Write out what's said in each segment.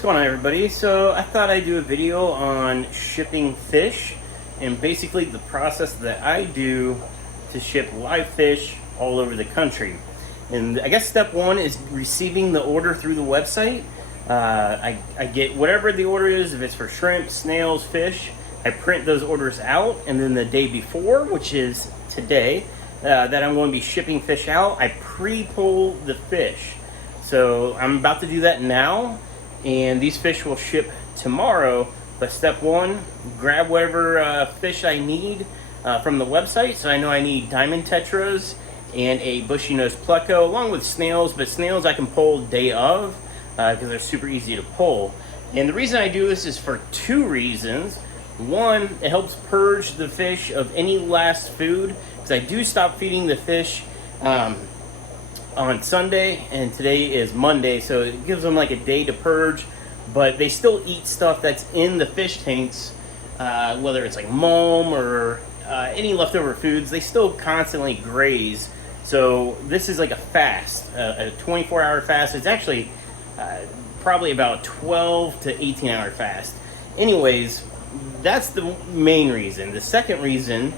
What's going on, everybody? So I thought I'd do a video on shipping fish and basically the process that I do to ship live fish all over the country. And I guess step one is receiving the order through the website. I get whatever the order is. If it's for shrimp, snails, fish, I print those orders out, and then the day before, which is today, that I'm going to be shipping fish out, I pre-pull the fish. So I'm about to do that now, and these fish will ship tomorrow. But step one, grab whatever fish I need from the website. So I know I need diamond tetras and a bushy-nosed pleco, along with snails. But snails I can pull day of because they're super easy to pull. And the reason I do this is for two reasons. One, it helps purge the fish of any last food, because I do stop feeding the fish on Sunday, and today is Monday, so it gives them like a day to purge. But they still eat stuff that's in the fish tanks, whether it's like mulm or any leftover foods. They still constantly graze. So this is like a fast, a 24-hour fast. It's actually probably about 12 to 18-hour fast. Anyways, that's the main reason. The second reason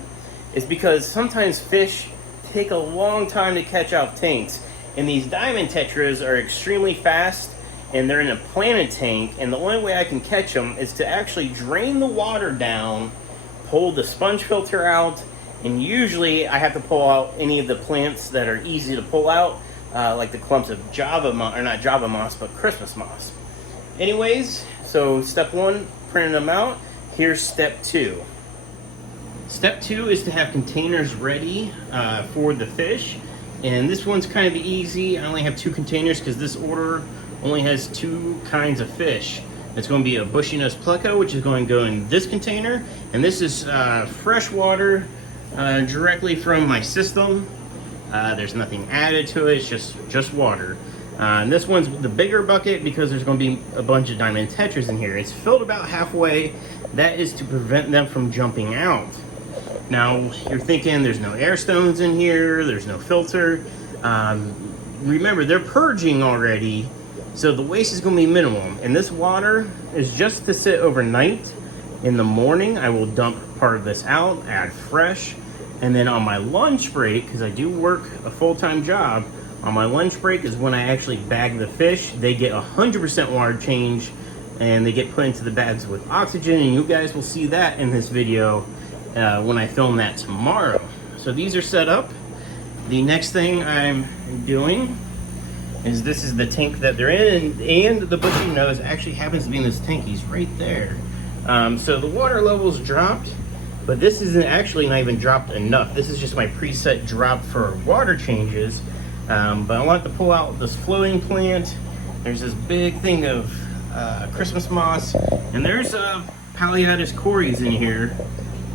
is because sometimes fish take a long time to catch out tanks, and these diamond tetras are extremely fast, and they're in a planted tank, and the only way I can catch them is to actually drain the water down, pull the sponge filter out, and usually I have to pull out any of the plants that are easy to pull out, like the clumps of Java moss, or not Java moss, but Christmas moss. Anyways, so step one, printing them out. Here's step two. Step two is to have containers ready for the fish. And this one's kind of easy. I only have two containers because this order only has two kinds of fish. It's going to be a bushy-nosed pleco, which is going to go in this container. And this is fresh water directly from my system. There's nothing added to it, it's just water. And this one's the bigger bucket because there's going to be a bunch of diamond tetras in here. It's filled about halfway. That is to prevent them from jumping out. Now, you're thinking there's no air stones in here, there's no filter. Remember, they're purging already, so the waste is going to be minimum. And this water is just to sit overnight. In the morning, I will dump part of this out, add fresh. And then on my lunch break, because I do work a full-time job, on my lunch break is when I actually bag the fish. They get 100% water change, and they get put into the bags with oxygen, and you guys will see that in this video when I film that tomorrow. So these are set up. The next thing I'm doing is, this is the tank that they're in, and the bushy nose actually happens to be in this tank. He's right there. So the water level's dropped, but this isn't actually not even dropped enough. This is just my preset drop for water changes. But I want to pull out this floating plant. There's this big thing of Christmas moss, and there's Paliatus cories in here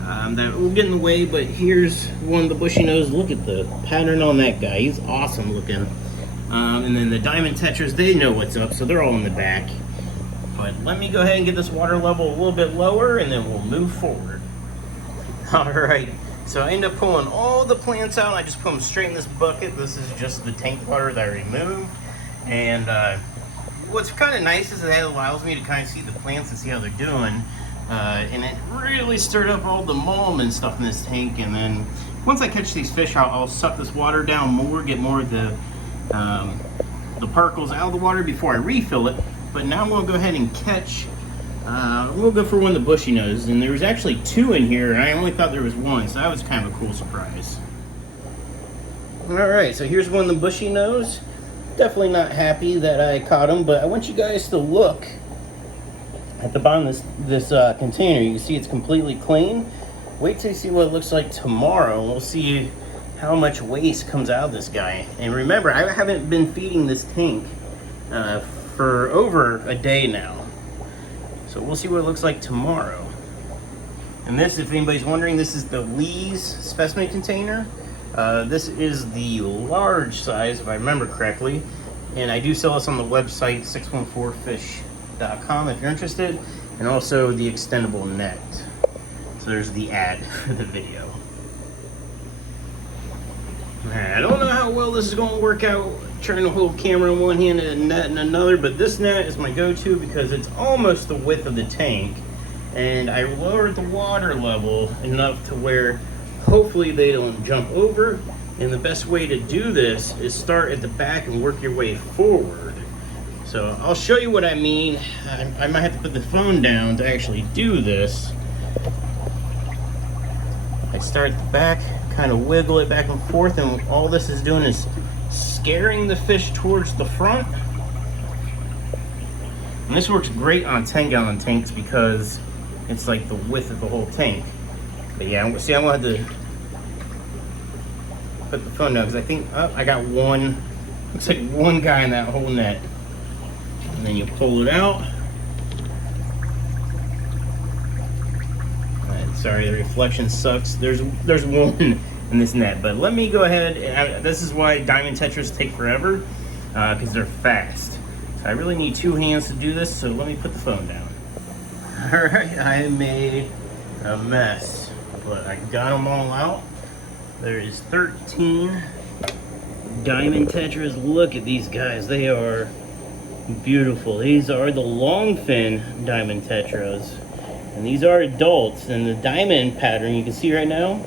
that will get in the way. But here's one of the bushy nose. Look at the pattern on that guy. He's awesome looking. And then the diamond tetras, they know what's up, so they're all in the back. But let me go ahead and get this water level a little bit lower, and then we'll move forward. All right. So I end up pulling all the plants out. I just put them straight in this bucket. This is just the tank water that I removed. And what's kind of nice is that it allows me to kind of see the plants and see how they're doing. And it really stirred up all the mulm and stuff in this tank. And then once I catch these fish out, I'll suck this water down more, get more of the particles out of the water before I refill it. But now I'm going to go ahead and catch. We'll go for one of the bushy noses, and there was actually two in here, and I only thought there was one, so that was kind of a cool surprise. Alright, so here's one of the bushy nose. Definitely not happy that I caught him, but I want you guys to look at the bottom of this container. You can see it's completely clean. Wait till you see what it looks like tomorrow, and we'll see how much waste comes out of this guy. And remember, I haven't been feeding this tank for over a day now. So we'll see what it looks like tomorrow. And this, if anybody's wondering, this is the Lee's specimen container. This is the large size, if I remember correctly. And I do sell this on the website, 614fish.com, if you're interested. And also the extendable net. So there's the ad for the video. I don't know how how well this is going to work out trying to hold camera in one hand and a net in another, but this net is my go-to because it's almost the width of the tank, and I lowered the water level enough to where hopefully they don't jump over. And the best way to do this is start at the back and work your way forward. So I'll show you what I mean. I might have to put the phone down to actually do this. I start at the back, kind of wiggle it back and forth, and all this is doing is scaring the fish towards the front. And this works great on 10-gallon tanks because it's like the width of the whole tank. But yeah, see, I'm gonna have to put the phone down because I think I got one, looks like one guy in that whole net. And then you pull it out. Sorry, the reflection sucks. There's one in this net, but let me go ahead. And this is why diamond tetras take forever, because they're fast. So I really need two hands to do this, so let me put the phone down. All right, I made a mess, but I got them all out. There is 13 diamond tetras. Look at these guys. They are beautiful. These are the longfin diamond tetras. And these are adults, and the diamond pattern you can see right now,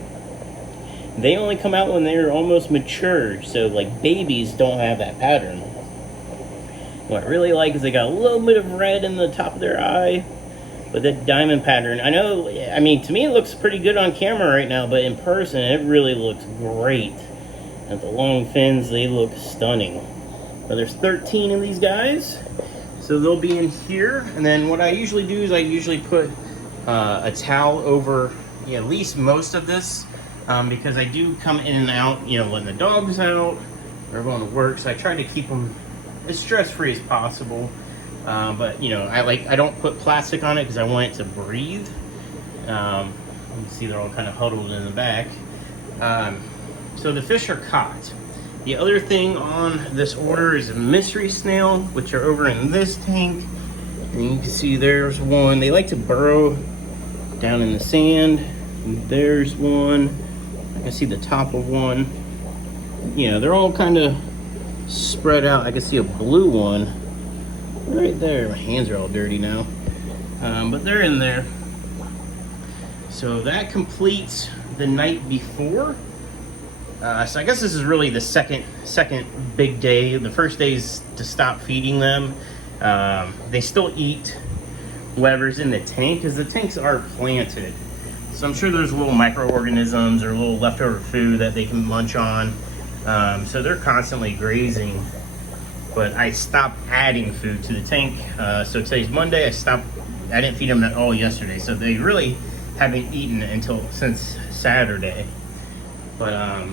they only come out when they're almost mature, so like babies don't have that pattern. What I really like is they got a little bit of red in the top of their eye, but that diamond pattern, I mean, to me it looks pretty good on camera right now, but in person it really looks great. And the long fins, they look stunning. Now there's 13 of these guys, so they'll be in here, and then what I usually do is I usually put a towel over at least most of this, because I do come in and out, letting the dogs out or going to work, so I try to keep them as stress-free as possible. But I don't put plastic on it because I want it to breathe. You can see they're all kind of huddled in the back. So the fish are caught. The other thing on this order is a mystery snail, which are over in this tank. And you can see there's one. They like to burrow down in the sand. There's one. I can see the top of one. They're all kind of spread out. I can see a blue one right there. My hands are all dirty now. But they're in there. So that completes the night before. So I guess this is really the second big day. The first day is to stop feeding them. They still eat whatever's in the tank because the tanks are planted. So I'm sure there's little microorganisms or little leftover food that they can munch on. So they're constantly grazing. But I stopped adding food to the tank. So today's Monday. I didn't feed them at all yesterday. So they really haven't eaten since Saturday. But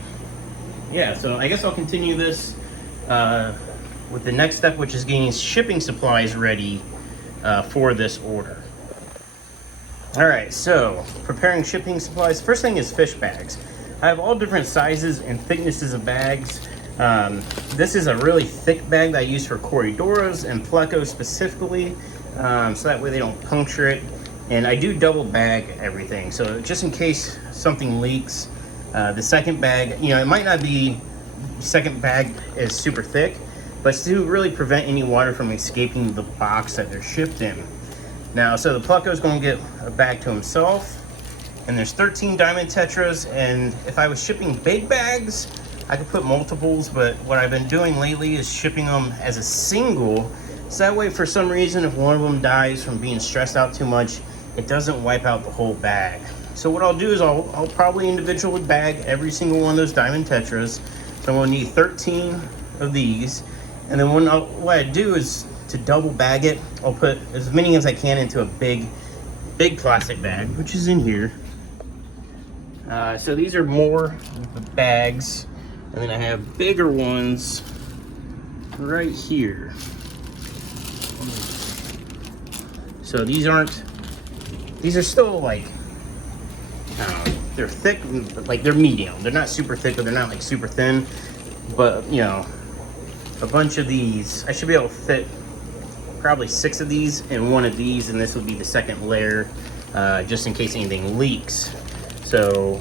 yeah, so I guess I'll continue this with the next step, which is getting shipping supplies ready for this order. All right, so preparing shipping supplies. First thing is fish bags. I have all different sizes and thicknesses of bags. This is a really thick bag that I use for Corydoras and Pleco specifically, so that way they don't puncture it. And I do double bag everything, so just in case something leaks. The second bag, it might not be, second bag is super thick, but it's to really prevent any water from escaping the box that they're shipped in. Now, so the Pleco is going to get a bag to himself, and there's 13 diamond tetras, and if I was shipping big bags, I could put multiples, but what I've been doing lately is shipping them as a single, so that way for some reason if one of them dies from being stressed out too much, it doesn't wipe out the whole bag. So what I'll do is I'll probably individually bag every single one of those diamond tetras. So I'm gonna need 13 of these. And then what I do is to double bag it, I'll put as many as I can into a big plastic bag, which is in here. So these are more bags. And then I have bigger ones right here. So these are still like, they're thick, like they're medium. They're not super thick, but they're not like super thin. But a bunch of these, I should be able to fit probably 6 of these in one of these, and this would be the second layer, just in case anything leaks. So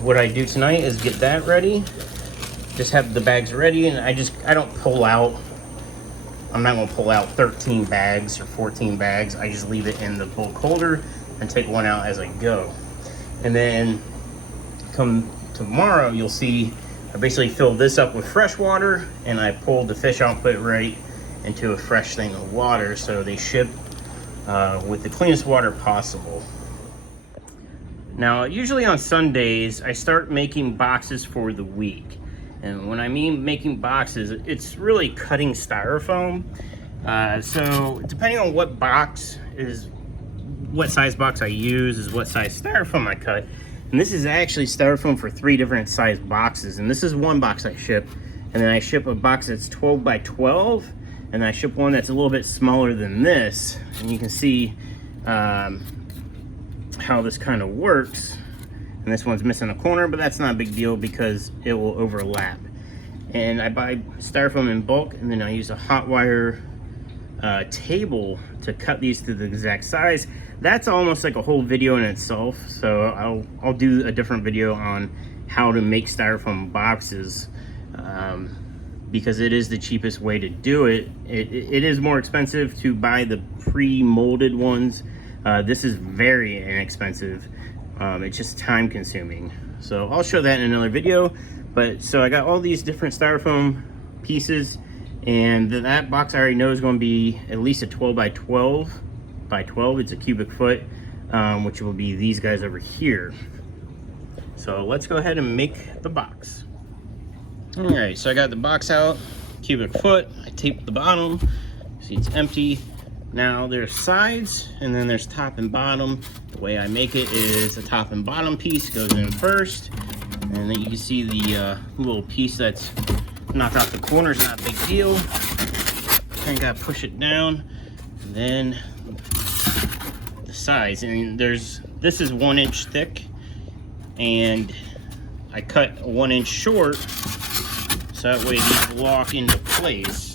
what I do tonight is get that ready, just have the bags ready, and I don't pull out. I'm not gonna pull out 13 bags or 14 bags. I just leave it in the bulk holder and take one out as I go. And then come tomorrow, you'll see I basically filled this up with fresh water, and I pulled the fish out, put it right into a fresh thing of water, so they ship with the cleanest water possible. Now, usually on Sundays, I start making boxes for the week. And when I mean making boxes, it's really cutting styrofoam. So depending on what size box I use is what size styrofoam I cut. And this is actually styrofoam for 3 different size boxes. And this is one box I ship. And then I ship a box that's 12 by 12. And I ship one that's a little bit smaller than this. And you can see how this kind of works. And this one's missing a corner, but that's not a big deal because it will overlap. And I buy styrofoam in bulk, and then I use a hot wire table to cut these to the exact size. That's almost like a whole video in itself, so I'll do a different video on how to make styrofoam boxes, because it is the cheapest way to do it. It is more expensive to buy the pre-molded ones. This is very inexpensive. It's just time consuming. So I'll show that in another video. But so I got all these different styrofoam pieces, and that box I already know is going to be at least a 12 by 12 by 12. It's a cubic foot, which will be these guys over here. So let's go ahead and make the box. All right, so I got the box out, cubic foot. I taped the bottom. See, it's empty. Now there's sides, and then there's top and bottom. The way I make it is the top and bottom piece goes in first, and then you can see the little piece that's knocked off the corner is not a big deal. Kind of gotta push it down, and then the sides. And this is 1 inch thick, and I cut 1 inch short, so that way these lock into place.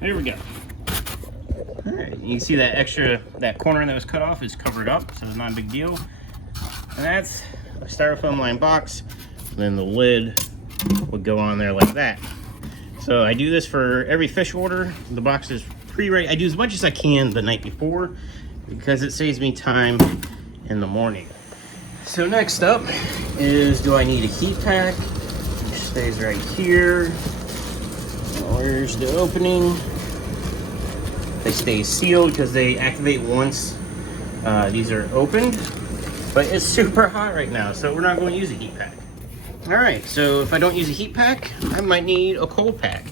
There we go. All right, you can see that corner that was cut off is covered up, so it's not a big deal. And that's a styrofoam lined box. Then the lid would go on there like that. So I do this for every fish order. The box is pre-ready. I do as much as I can the night before because it saves me time in the morning. So next up is, do I need a heat pack? Which stays right here. Where's the opening? They stay sealed because they activate once these are opened, but it's super hot right now, so we're not going to use a heat pack. All right, so if I don't use a heat pack, I might need a cold pack.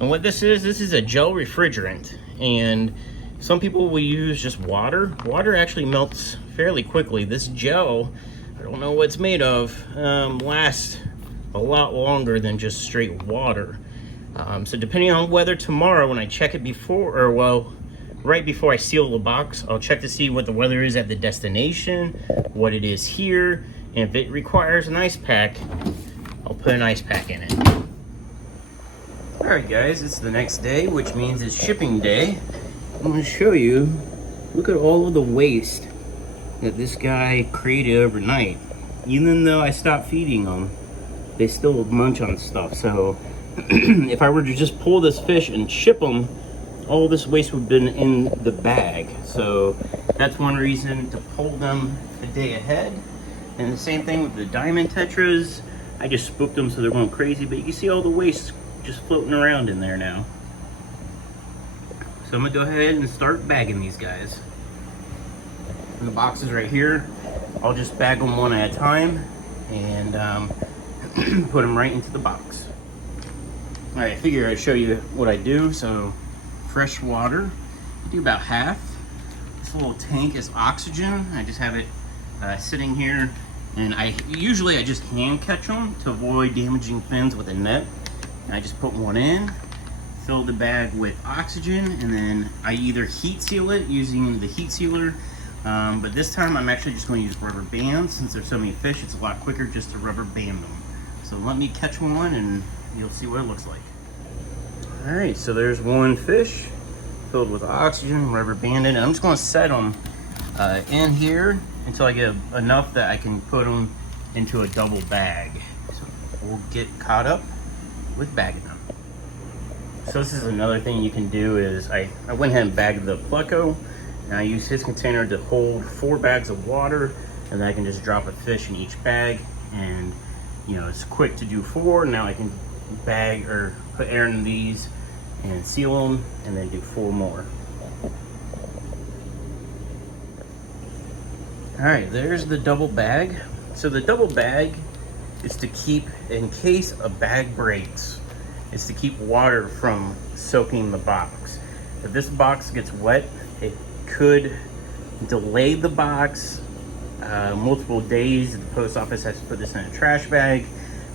And what this is a gel refrigerant, and some people will use just water. Water actually melts fairly quickly. This gel, I don't know what it's made of, lasts a lot longer than just straight water. So depending on weather tomorrow, when I check it before, or well, right before I seal the box, I'll check to see what the weather is at the destination, what it is here, and if it requires an ice pack, I'll put an ice pack in it. All right, guys, it's the next day, which means it's shipping day. I'm gonna show you, look at all of the waste that this guy created overnight. Even though I stopped feeding them, they still munch on stuff. So if I were to just pull this fish and ship them, all this waste would have been in the bag. So that's one reason to pull them a day ahead. And the same thing with the diamond tetras. I just spooked them so they're going crazy, but you can see all the waste just floating around in there now. So I'm gonna go ahead and start bagging these guys. And the boxes right here, I'll just bag them one at a time and put them right into the box. All right, I figure I'd show you what I do. So fresh water, I do about half. This little tank is oxygen. I just have it sitting here, and I usually just hand catch them to avoid damaging fins with a net. And I just put one in, fill the bag with oxygen, and then I either heat seal it using the heat sealer, But this time I'm actually just going to use rubber bands. Since there's so many fish, it's a lot quicker just to rubber band them. So let me catch one and you'll see what it looks like. All right, so there's one fish filled with oxygen, rubber banded. And I'm just going to set them in here until I get enough that I can put them into a double bag. So we'll get caught up with bagging them. So this is another thing you can do is I went ahead and bagged the Pleco, and I used his container to hold 4 bags of water, and then I can just drop a fish in each bag, and you know, it's quick to do 4. Now I can bag or put air in these and seal them, and then do 4 more. All right, there's the double bag. So the double bag is to keep, in case a bag breaks, it's to keep water from soaking the box. If this box gets wet, it could delay the box multiple days. The post office has to put this in a trash bag.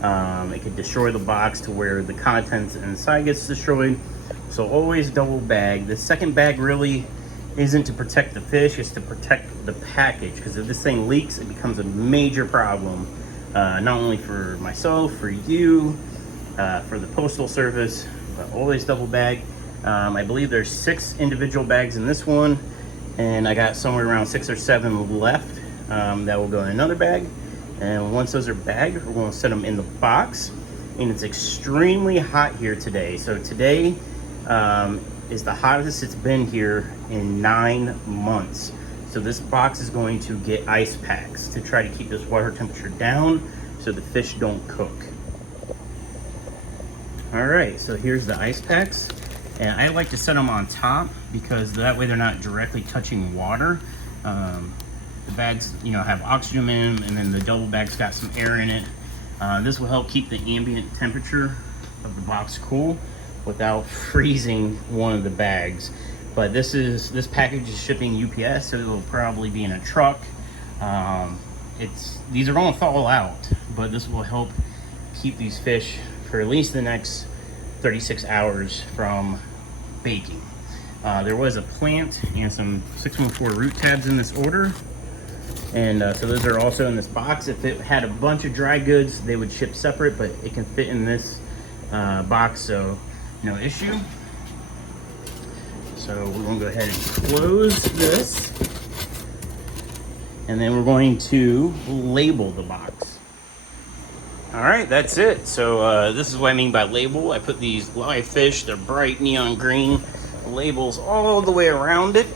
It could destroy the box to where the contents inside gets destroyed. So always double bag. The second bag really isn't to protect the fish, it's to protect the package, because if this thing leaks, it becomes a major problem, not only for myself, for you, for the postal service, but always double bag. I believe there's 6 individual bags in this one, and I got somewhere around 6 or 7 left that will go in another bag. And once those are bagged, we're going to set them in the box. And it's extremely hot here today. So today is the hottest it's been here in 9 months. So this box is going to get ice packs to try to keep this water temperature down so the fish don't cook. All right, so here's the ice packs. And I like to set them on top because that way they're not directly touching water. The bags, you know, have oxygen in them, and then the double bag's got some air in it. This will help keep the ambient temperature of the box cool without freezing one of the bags. But this package is shipping UPS, so it will probably be in a truck. These are going to thaw out, but this will help keep these fish for at least the next 36 hours from baking. There was a plant and some 614 root tabs in this order. And so those are also in this box. If it had a bunch of dry goods, they would ship separate, but it can fit in this box, so no issue. So we're going to go ahead and close this. And then we're going to label the box. All right, that's it. So this is what I mean by label. I put these live fish, they're bright neon green, labels all the way around it.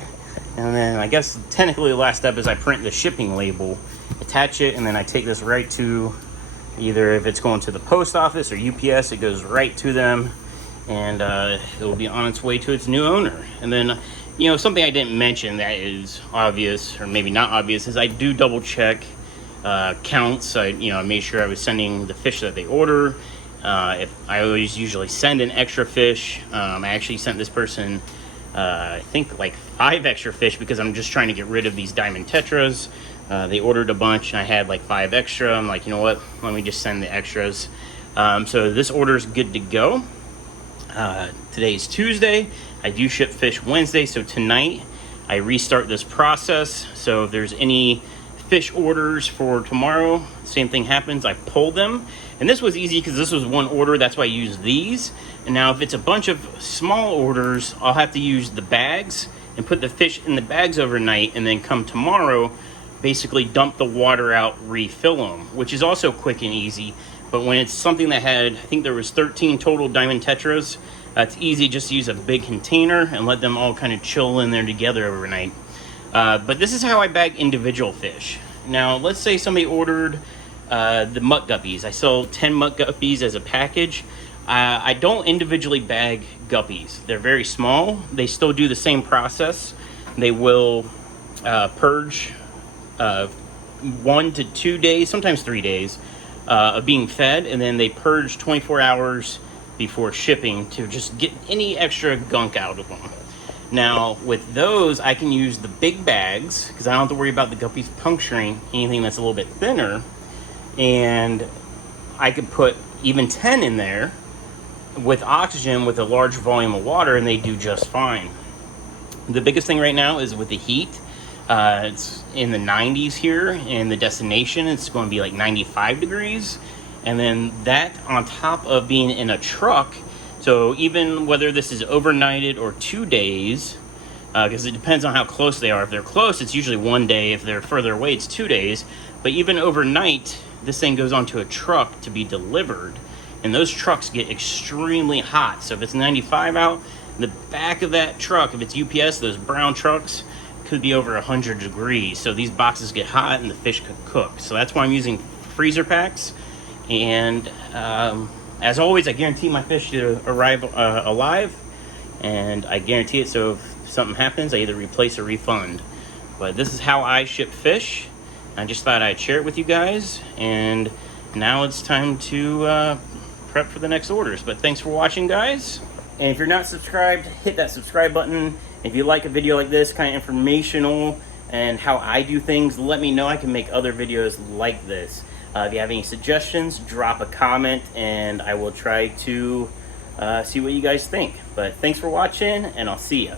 And then I guess technically the last step is I print the shipping label, attach it, and then I take this right to either, if it's going to the post office or UPS, it goes right to them, and it will be on its way to its new owner. And then, you know, something I didn't mention that is obvious, or maybe not obvious, is I do double check counts. I made sure I was sending the fish that they order. If I always usually send an extra fish. I actually sent this person I think like 5 extra fish because I'm just trying to get rid of these diamond tetras. They ordered a bunch and I had like 5 extra. I'm like, you know what, let me just send the extras. So this order is good to go. Today's Tuesday. I do ship fish Wednesday, so tonight I restart this process. So if there's any fish orders for tomorrow, same thing happens, I pull them. And this was easy because this was one order, that's why I use these. And now if it's a bunch of small orders, I'll have to use the bags and put the fish in the bags overnight, and then come tomorrow, basically dump the water out, refill them, which is also quick and easy. But when it's something that had, I think there was 13 total diamond tetras, it's easy just to use a big container and let them all kind of chill in there together overnight. But this is how I bag individual fish. Now, let's say somebody ordered the muck guppies. I sell 10 muck guppies as a package. I don't individually bag guppies. They're very small. They still do the same process. They will purge 1 to 2 days, sometimes 3 days of being fed, and then they purge 24 hours before shipping to just get any extra gunk out of them. Now, with those, I can use the big bags because I don't have to worry about the guppies puncturing anything that's a little bit thinner. And I could put even 10 in there with oxygen with a large volume of water, and they do just fine. The biggest thing right now is with the heat. It's in the 90s here, and the destination it's going to be like 95 degrees. And then that on top of being in a truck, so even whether this is overnighted or 2 days, because it depends on how close they are. If they're close, it's usually 1 day. If they're further away, it's 2 days. But even overnight, this thing goes onto a truck to be delivered. And those trucks get extremely hot. So if it's 95 out, the back of that truck, if it's UPS, those brown trucks, could be over 100 degrees. So these boxes get hot and the fish could cook. So that's why I'm using freezer packs. And as always, I guarantee my fish to arrive alive. And I guarantee it, so if something happens, I either replace or refund. But this is how I ship fish. I just thought I'd share it with you guys. And now it's time to prep for the next orders. But thanks for watching, guys. And if you're not subscribed, hit that subscribe button. If you like a video like this, kind of informational and how I do things, let me know. I can make other videos like this. If you have any suggestions, drop a comment and I will try to see what you guys think. But thanks for watching, and I'll see ya.